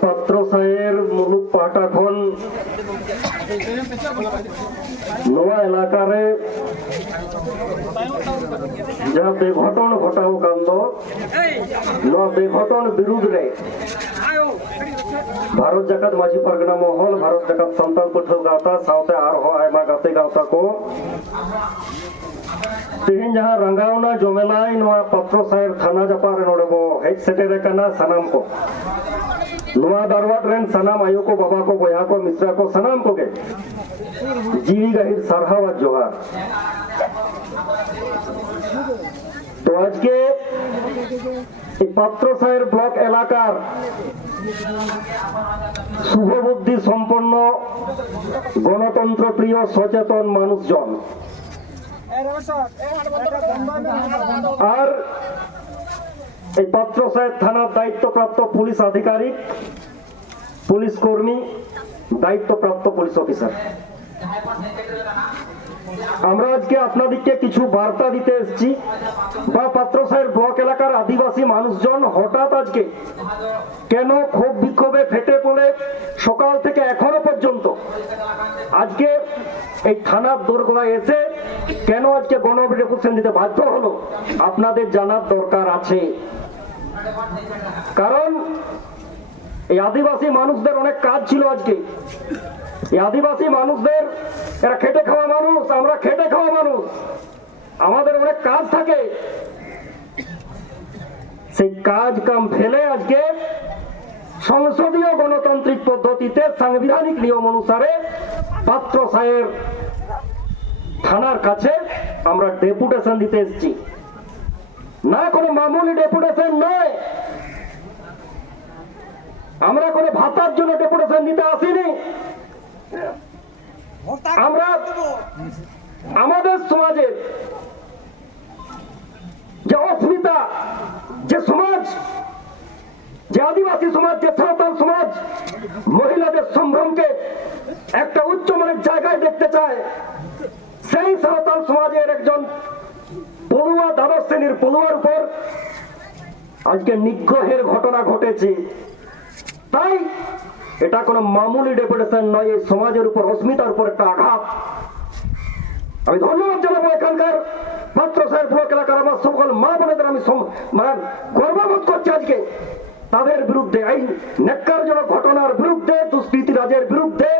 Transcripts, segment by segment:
পাত্রসাহের মুলুক পাহাটা খন নোয়া এলাকারে যা বেঘটন ঘটাও কান্দ নোয়া বেঘটন বিরুদ্ধে भारत जाकात माझी परगना महल भारत जाकात संतान पठल गावता सावते आरहो आयमा गाते गावता को तेहेन जहां रंगावना जमेलाई नोआ पात्रोसाहेर थाना जापारे नोडे बो हेज सेटेरे कना सनाम को नोआ दारवाट रेन सनाम आयो को बाबा को बया को मित्रा को सनाम को के जीवी गाहिर सरहावा जोहार। तो आज के पात्रोसाहेर ब्लॉक एलाकार শুভবুদ্ধি সম্পন্ন গণতন্ত্র প্রিয় সচেতন মানুষজন আর এই পাত্রসাহেব থানার দায়িত্বপ্রাপ্ত পুলিশ আধিকারিক পুলিশ কর্মী দায়িত্বপ্রাপ্ত পুলিশ অফিসার আমরা আজকে আপনাদেরকে কিছু বার্তা দিতে এসেছি বা পাত্রসাহেব ব্লক এলাকার আদিবাসী মানুষজন হঠাৎ আজকে কেন ক্ষোভ বিক্ষোভে ফেটে পড়ে সকাল থেকে এখনো পর্যন্ত আজকে এই থানার দোরগোড়ায় এসে কেন আজকে গণঅভিযোগ দিতে বাধ্য হলো আপনাদের জানার দরকার আছে। কারণ এই আদিবাসী মানুষদের অনেক কাজ ছিল আজকে। এই আদিবাসী মানুষদের এরা খেটে খাওয়া মানুষ, আমরা খেটে খাওয়া মানুষ, আমাদের অনেক কাজ থাকে। সেই কাজ কাম ফেলে আজকে সংসদীয় গণতান্ত্রিক পদ্ধতিতে সাংবিধানিক নিয়ম অনুসারে পাত্রসাহেব থানার কাছে আমরা ডেপুটেশন দিতে এসেছি। না কোনো মামুলি ডেপুটেশন নয়, আমরা কোনো ভাতার জন্য ডেপুটেশন দিতে আসিনি। আমরা আমাদের সমাজের যে অস্মিতা, যে সমাজ, যে আদিবাসী সমাজ, যে সাঁওতাল সমাজ মহিলাদের সম্ভ্রমকে একটা উচ্চমানের জায়গায় দেখতে চায়, সেই সাঁওতাল সমাজের একজন পড়ুয়া, দ্বাদশ শ্রেণীর পড়ুয়ার উপর আজকে নিগ্রহের ঘটনা ঘটেছে। তাই এটা কোনো মামুলি ডেপুটেশন নয়, এই সমাজের উপর অস্মিতার উপর একটা আঘাত। আমি ধন্যবাদ জানাবো এখানকার পাত্রসাহেব ব্লক এলাকার আমার সকল মা বোনেদের। আমি গর্ববোধ করছি আজকে তাদের বিরুদ্ধে, এই ন্যাক্কারজনক ঘটনার বিরুদ্ধে, দুষ্কৃতী রাজের বিরুদ্ধে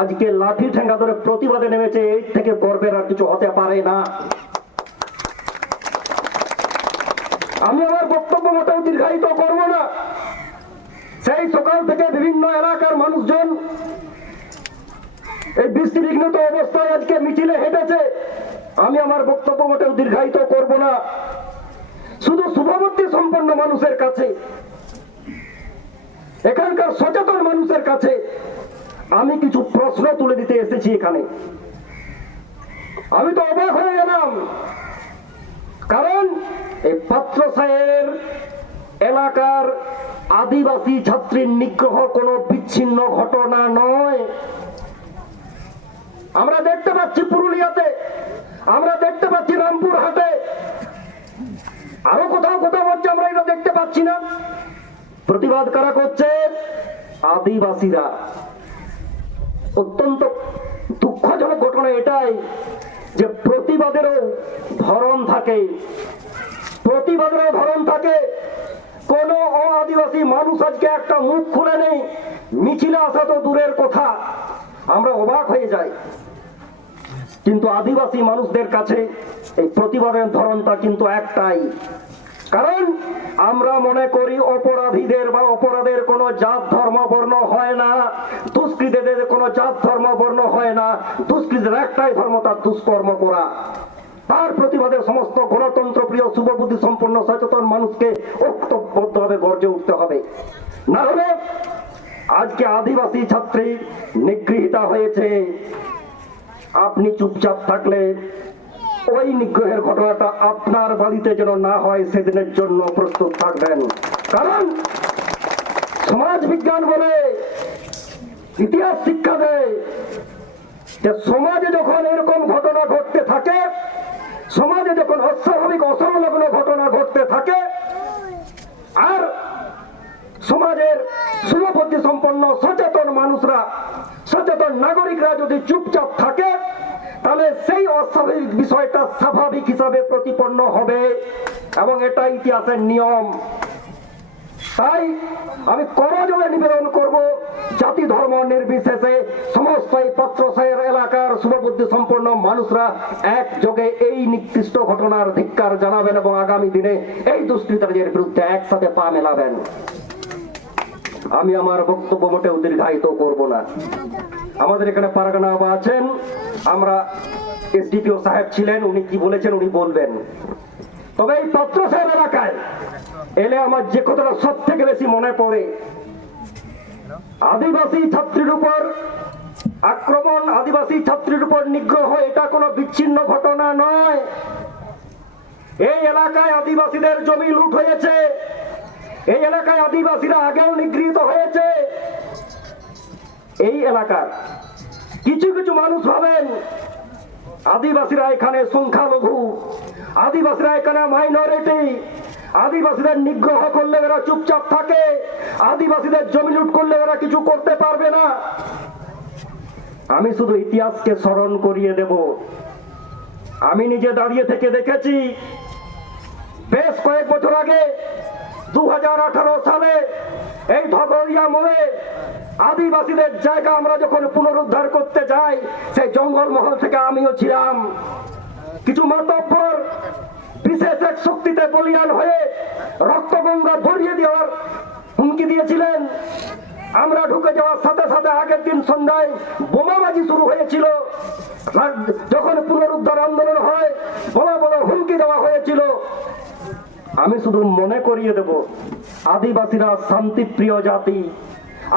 আজকে লাঠি ঠেঙ্গা ধরে প্রতিবাদে নেমেছে। এই থেকে গর্বের আর কিছু হতে পারে না। আমি আমার বক্তব্য মোটেও দীর্ঘায়িত করব না। সেই সকাল থেকে বিভিন্ন এলাকার মানুষজন এই বৃষ্টিবিঘ্নিত অবস্থায় আজকে মিছিলে হেঁটেছে। আমি আমার বক্তব্য মোটেও দীর্ঘায়িত করব না। শুধু শুভবুদ্ধি সম্পন্ন মানুষের কাছে, এখানকার সচেতন মানুষের কাছে আমি কিছু প্রশ্ন তুলে দিতে এসেছি এখানে। আমি তো অবাক হয়ে গেলাম, কারণ এই পাত্রসাহেব এলাকার আদিবাসী ছাত্রীর নিগ্রহ কোনো বিচ্ছিন্ন ঘটনা নয়। আমরা দেখতে পাচ্ছি পুরুলিয়াতে, আমরা দেখতে পাচ্ছি রামপুরহাটে, আরো কোথাও কোথাও হচ্ছে, আমরা এটা দেখতে পাচ্ছি না। প্রতিবাদ কারা করছে? আদিবাসীরা। অত্যন্ত দুঃখজনক ঘটনা এটাই যে প্রতিবাদেরও ধরন থাকে, প্রতিবাদেরও ধরন থাকে। কোন আদিবাসী মানুষ আজকে একটা মুখ খুলে নেই, মিছিলে আসা তো দূরের কথা, আমরা অবাক হয়ে যাই। কিন্তু আদিবাসী মানুষদের কাছে এই প্রতিবাদের ধরনটা কিন্তু একটাই। কারণ আমরা মনে করি অপরাধীদের বা অপরাধের কোনো জাত ধর্ম বর্ণ হয় না, দুষ্কৃতীদের কোনো জাত ধর্ম বর্ণ হয় না। দুষ্কৃতীদের একটাই ধর্ম, তার দুষ্কর্ম করা। তার প্রতিবাদে সমস্ত গণতন্ত্র প্রিয় শুভবুদ্ধি সম্পন্ন সচেতন মানুষকে ঐক্যবদ্ধভাবে গর্জে উঠতে হবে। না হলে আজকে আদিবাসী ছাত্রী নিগৃহীতা হয়েছে, আপনি চুপচাপ থাকলে ওই নিগ্রহের ঘটনাটা আপনার বাড়িতে যেন না হয় সেদিনের জন্য প্রস্তুত থাকবেন। কারণ সমাজ বিজ্ঞান বলে, ইতিহাস শিক্ষা দেয় যে সমাজে যখন এরকম ঘটনা ঘটতে থাকে, সমাজে যখন অস্বাভাবিক অসংলগ্ন ঘটনা ঘটতে থাকে, আর সমাজ সমাজের শুভবুদ্ধি সম্পন্ন সচেতন মানুষরা, সচেতন নাগরিকরা যদি চুপচাপ থাকে, তাহলে সেই অস্বাভাবিক বিষয়টা স্বাভাবিক হিসাবে প্রতিপন্ন হবে এবং এটা ইতিহাসের নিয়ম। তাই আমি করজোড়ে নিবেদন করব, জাতি ধর্ম নির্বিশেষে সমস্ত এই পত্রসাহের এলাকার শুভবুদ্ধি সম্পন্ন মানুষরা একযোগে এই নিকৃষ্ট ঘটনার ধিক্কার জানাবেন এবং আগামী দিনে এই দুষ্কৃতিকারীদের বিরুদ্ধে একসাথে পা মেলাবেন। আমি আমার বক্তব্য মোটেও দীর্ঘায়িত করব না। আমাদের এখানে পারগানা বাবা আছেন, আমরা এসডিপিও সাহেব ছিলেন, উনি কি বলেছেন উনি বলবেন। তবে এই পত্রসাহের এলাকায় এলে আমার যে কথাটা সব থেকে বেশি মনে পড়ে, আদিবাসী ছাত্রীর উপর আক্রমণ, আদিবাসী ছাত্রীর উপর নিগ্রহ, এটা কোনো বিচ্ছিন্ন ঘটনা নয়। এই এলাকায় আদিবাসীদের জমি লুট হয়েছে, এই এলাকায় আদিবাসীরা আগেও নিগৃহীত হয়েছে। এই এলাকার কিছু কিছু মানুষ ভাবেন আদিবাসীরা এখানে সংখ্যালঘু, আদিবাসীরা এখানে মাইনরিটি, আদিবাসীদের নিগ্রহ করলে এরা চুপচাপ থাকে, আদিবাসীদের জমি লুট করলে এরা কিছু করতে পারবে না। আমি শুধু ইতিহাসকে স্মরণ করিয়ে দেব। আমি নিজে দাঁড়িয়ে থেকে দেখেছি, বেশ কয়েক বছর আগে 2018 সালে এই ধগরিয়া মোড়ে আদিবাসীদের জায়গা আমরা যখন পুনরুদ্ধার করতে যাই, সেই জঙ্গলমহল থেকে আমিও ছিলাম। কিছু মাতব্বর বিশেষ এক শক্তিতে বলিয়ান হয়ে রক্তগঙ্গা ভরিয়ে দেওয়ার হুমকি দিয়েছিলেন। আমরা ঢুকে যাওয়ার সাথে সাথে আগের দিন সন্ধ্যায় বোমাবাজি শুরু হয়েছিল। যখন পুনরুদ্ধার আন্দোলন হয়, বড় বড় হুমকি দেওয়া হয়েছিল। আমি শুধু মনে করিয়ে দেব, আদিবাসীরা শান্তিপ্রিয় জাতি,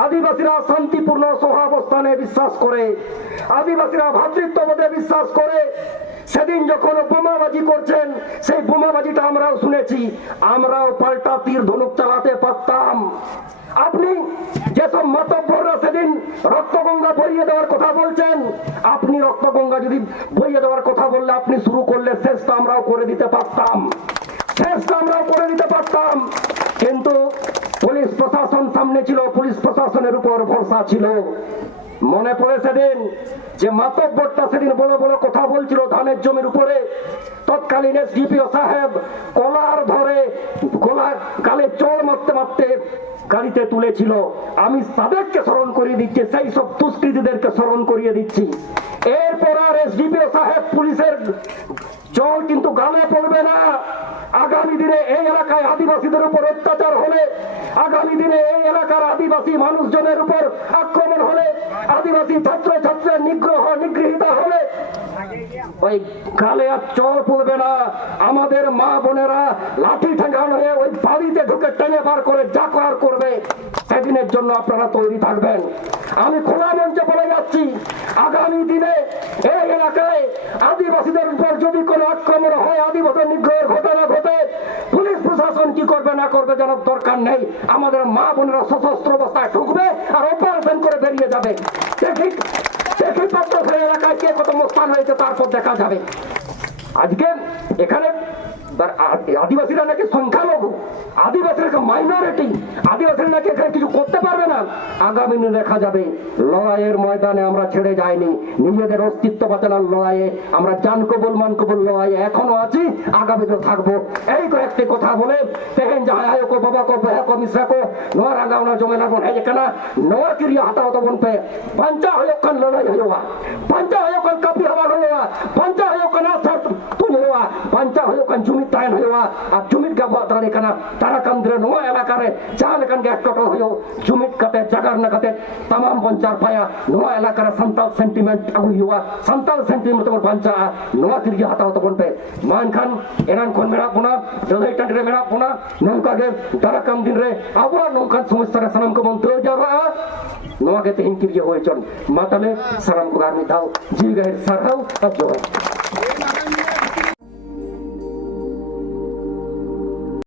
আদিবাসীরা শান্তিপূর্ণ সহাবস্থানে বিশ্বাস করে, আদিবাসীরা ভ্রাতৃত্ববোধে বিশ্বাস করে। সেদিন যখন বোমাবাজি করছেন, সেই বোমাবাজিটা আমরাও শুনেছি, আমরাও পাল্টা তীর ধনুক চালাতে পারতাম। আপনি যেসব মাতব্বররা সেদিন রক্তগঙ্গা বইয়ে দেওয়ার কথা বলছেন, আপনি রক্তগঙ্গা যদি বইয়ে দেওয়ার কথা বললে আপনি শুরু করলে শেষটা আমরাও করে দিতে পারতাম, শেষটা আমরাও করে দিতে পারতাম। কিন্তু পুলিশ প্রশাসন সামনে ছিল, পুলিশ প্রশাসনের উপর ভরসা ছিল। মনে পড়ে সেদিন যে মাতব্বরটা সেদিন বড় বড় কথা বলছিল ধানের জমির উপরে, তৎকালীন এসডিপিও সাহেব কলার ধরে গালে চড় মারতে মারতে গাড়িতে তুলেছিল। আমি তাদেরকে স্মরণ করিয়ে দিচ্ছি, সেই সব দুষ্কৃতীদেরকে স্মরণ করিয়ে দিচ্ছি। এরপর আর এসডিপিও সাহেব পুলিশের চল কিন্তু গালে পড়বে না। আগামী দিনে এই এলাকায় আদিবাসীদের উপর অত্যাচার হলে, আগামী দিনে এই এলাকার আদিবাসী মানুষজনের উপর আক্রমণ হলে, আদিবাসী ছাত্র ছাত্রীরা নিগৃহীত হলে, ওই গালে আর চল পড়বে না। আমাদের মা বোনেরা লাঠি ঠেঙ্গানো হয়ে ওই বাড়িতে ঢুকে টেনে বার করে যা করার করবে, সেদিনের জন্য আপনারা তৈরি থাকবেন। আমি খোলা মঞ্চে বলে যাচ্ছি, আগামী দিনে এই এলাকায় আদিবাসীদের উপর যদি কোনো আক্রমণ হয়, আদিবাসী নিগ্রহের ঘটনা ঘটে, পুলিশ প্রশাসন কি করবে না করবে জানার দরকার নেই। আমাদের মা বোনেরা সশস্ত্র অবস্থায় ঢুকবে আর অপারেশন করে বেরিয়ে যাবে। দেখি পত্রসাহের এলাকায় কে কত স্থান হয়েছে তারপর দেখা যাবে। আজকে এখানে আদিবাসীরা নাকি সংখ্যালঘু, আদিবাসীরা মাইনরিটি, আদিবাসীরা নাকি এখানে কিছু করতে পারবে না। আগামী দিনে দেখা যাবে। লড়াইয়ের ময়দানে আমরা ছেড়ে যাইনি, নিজেদের অস্তিত্ব বাঁচানোর লড়াইয়ে আমরা জান কবুল মান কবুল লড়াইয়ে এখনো আছি, আগামীতে থাকবো। এই কয়েকটি কথা বলে তেহেন যাহায় কো বাবা কো বেহা কো মিশ্রা কো নোয়া রাগাওনা জমেনা বন হেজে কানা নোয়া কিরিয়া হাতাওতো বন পে পাঞ্চা হয়কান লড়াই হয়বা, পাঞ্চা হয়কান কাপি হওয়া হয়বা, পাঞ্চা হয়কান আসার তুই হয়বা, পাঞ্চা হয়কান জমি তায়ন হয়বা। আর জমির গাবো তাহলে কানা তারা কান্দ্রে নোয়া এলাকারে চাল কান গ্যাট টটো হয়ো জমির কাতে জাগার না কাতে तमाम पंचार पाया नोआ एलाकार संताल सेंटिमेंट अगु युवा संताल सेंटिमेंट तमन पंचा नोआ तिरगी हताव तबन पे मान खान एनान कोन मेरा पुना दलाई टंडरे मेरा पुना नोंका गे दाराकम दिन रे आबा नोंका समस्या रे सनम को मंत्र जावा नोआ के तेहिन किरिया होय चन माताले सनम को गारमी दाव जी गए सरहाव अजो